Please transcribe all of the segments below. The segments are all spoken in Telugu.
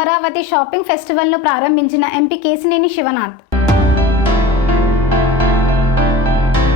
అమరావతి షాపింగ్ ఫెస్టివల్ను ప్రారంభించిన ఎంపీ కేసినేని శివనాథ్.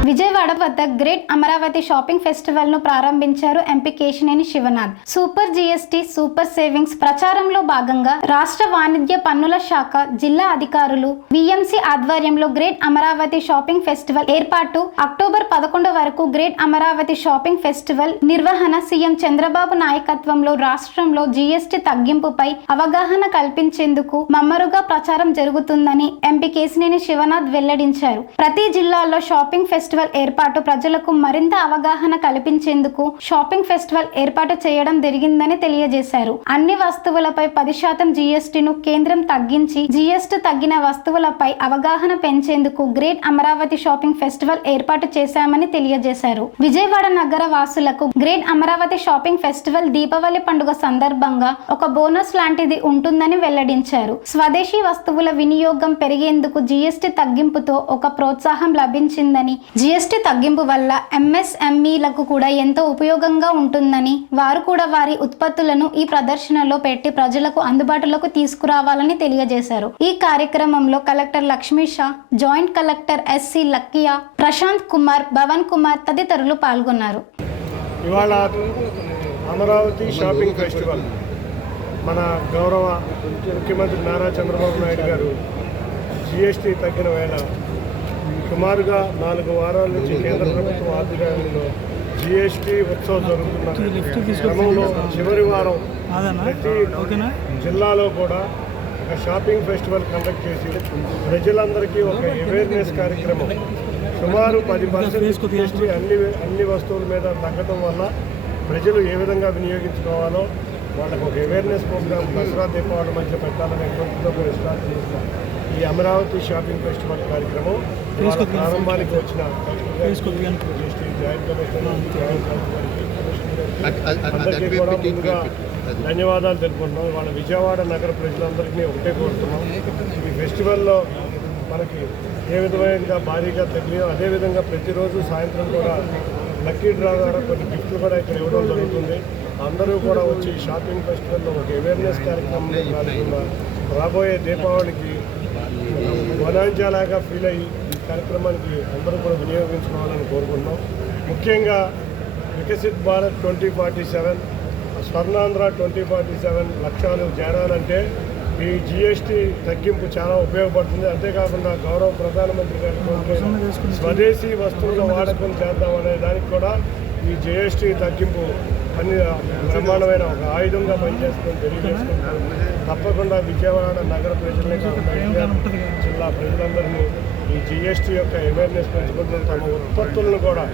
విజయవాడ వద్ద గ్రేట్ అమరావతి షాపింగ్ ఫెస్టివల్ను ప్రారంభించారు MP Kesineni Sivanath. Super GST super savings ప్రచారంలో భాగంగా రాష్ట్ర వాణిజ్య పన్నుల శాఖ జిల్లా అధికారులు విఎంసి ఆధ్వర్యంలో గ్రేట్ అమరావతి షాపింగ్ ఫెస్టివల్ ఏర్పాటు అక్టోబర్ పదకొండు వరకు గ్రేట్ అమరావతి షాపింగ్ ఫెస్టివల్ నిర్వహణ సీఎం చంద్రబాబు నాయకత్వంలో రాష్ట్రంలో జీఎస్టీ తగ్గింపుపై అవగాహన కల్పించేందుకు మమ్మరుగా ప్రచారం జరుగుతుందని ఎంపీ కేశినేని శివనాథ్ వెల్లడించారు. ప్రతి జిల్లాలో షాపింగ్ ఫెస్టివల్ ఏర్పాటు ప్రజలకు మరింత అవగాహన కల్పించేందుకు షాపింగ్ ఫెస్టివల్ ఏర్పాటు చేయడం జరిగిందని తెలియజేశారు. అన్ని వస్తువులపై పది శాతం జీఎస్టీను కేంద్రం తగ్గించి జీఎస్టీ తగ్గిన వస్తువులపై అవగాహన పెంచేందుకు గ్రేట్ అమరావతి షాపింగ్ ఫెస్టివల్ ఏర్పాటు చేశామని తెలియజేశారు. విజయవాడ నగర వాసులకు great Amaravati shopping festival Deepavali పండుగ సందర్భంగా ఒక బోనస్ లాంటిది ఉంటుందని వెల్లడించారు. స్వదేశీ వస్తువుల వినియోగం పెరిగేందుకు జీఎస్టీ తగ్గింపుతో ఒక ప్రోత్సాహం లభించిందని జీఎస్టీ తగ్గింపు వల్ల ఎంఎస్ఎంఈలకు కూడా ఎంతో ఉపయోగంగా ఉంటుందని వారు కూడా వారి ఉత్పత్తులను ఈ ప్రదర్శనలో పెట్టి ప్రజలకు అందుబాటులోకి తీసుకురావాలని తెలియజేశారు. ఈ కార్యక్రమంలో collector Lakshmi Shah joint collector SC Lakkiya Prashanth Kumar Bhavan Kumar తదితరులు పాల్గొన్నారు. ఇవాళ అమరావతి షాపింగ్ ఫెస్టివల్. మన గౌరవ ముఖ్యమంత్రి నారా చంద్రబాబు నాయుడు గారు జిఎస్టీ తగ్గిన వేళ సుమారుగా నాలుగు వారాల నుంచి కేంద్ర ప్రభుత్వం ఆధ్వర్యంలో జిఎస్టీ ఉత్సవం జరుగుతున్న క్రమంలో చివరి వారం ప్రతి జిల్లాలో కూడా ఒక షాపింగ్ ఫెస్టివల్ కండక్ట్ చేసి ప్రజలందరికీ ఒక అవేర్నెస్ కార్యక్రమం. సుమారు పది పర్సెంట్ జిఎస్టీ అన్ని అన్ని వస్తువుల మీద తగ్గడం వల్ల ప్రజలు ఏ విధంగా వినియోగించుకోవాలో వాళ్ళకు ఒక అవేర్నెస్ ప్రోగ్రామ్ దసరా దీపావళి మధ్య పెట్టాలనే కోరికతో మీరు స్టార్ట్ చేసిన ఈ అమరావతి షాపింగ్ ఫెస్టివల్ కార్యక్రమం ప్రారంభానికి వచ్చిన జాయింట్ ధన్యవాదాలు తెలుపుకుంటున్నాం. వాళ్ళ విజయవాడ నగర ప్రజలందరికీ ఒకటే కోరుతున్నాం. ఈ ఫెస్టివల్లో మనకి ఏ విధమైన భారీగా తగ్గినాయో అదేవిధంగా ప్రతిరోజు సాయంత్రం కూడా లక్కీ డ్రా ద్వారా కొన్ని గిఫ్ట్లు కూడా ఇక్కడ ఇవ్వడం జరుగుతుంది. అందరూ కూడా వచ్చి షాపింగ్ ఫెస్టివల్లో ఒక అవేర్నెస్ కార్యక్రమం పాల్గొన్న రాబోయే దీపావళికి వనాంచాలాగా ఫీల్ అయ్యి ఈ కార్యక్రమానికి అందరూ కూడా వినియోగించుకోవాలని కోరుకుంటున్నాం. ముఖ్యంగా Viksit Bharat twenty forty seven Swarnandhra twenty forty seven లక్ష్యాలు చేరాలంటే ఈ జిఎస్టీ తగ్గింపు చాలా ఉపయోగపడుతుంది. అంతేకాకుండా గౌరవ ప్రధానమంత్రి గారి స్వదేశీ వస్తువుల వాడకం చేద్దాం అనే దానికి కూడా ఈ జిఎస్టీ తగ్గింపు అన్ని బ్రహ్మాండమైన ఒక ఆయుధంగా పనిచేస్తుందని తెలియజేసుకుంటాం తప్పకుండా విజయవాడ నగర ప్రజలనే కాకుండా జిల్లా ప్రజలందరినీ ఈ జిఎస్టీ యొక్క అవేర్నెస్ పెంచుకుంటున్న తమ ఉత్పత్తులను కూడా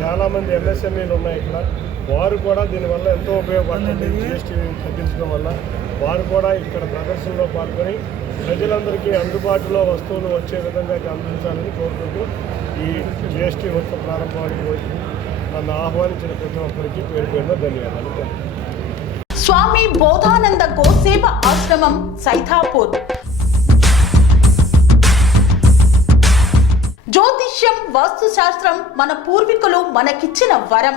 చాలామంది ఎంఎస్ఎంఈలు ఉన్నాయి ఇక్కడ. వారు కూడా దీనివల్ల ఎంతో ఉపయోగపడుతుంది జిఎస్టీ తగ్గించడం వల్ల. వారు కూడా ఇక్కడ ప్రదర్శనలో పాల్గొని ప్రజలందరికీ అందుబాటులో వస్తువులు వచ్చే విధంగా అందించాలని కోరుకుంటూ ఈ జిఎస్టీ ఉత్సవ ప్రారంభానికి వచ్చి నన్ను ఆహ్వానించిన ప్రతి ఒక్కరికి పేరు పేరున ధన్యవాదాలు. స్వామి బోధానంద గోసేవ ఆశ్రమం సైథాపూర్ జ్యోతిష్యం వాస్తుశాస్త్రం మన పూర్వీకులు మనకిచ్చిన వరం.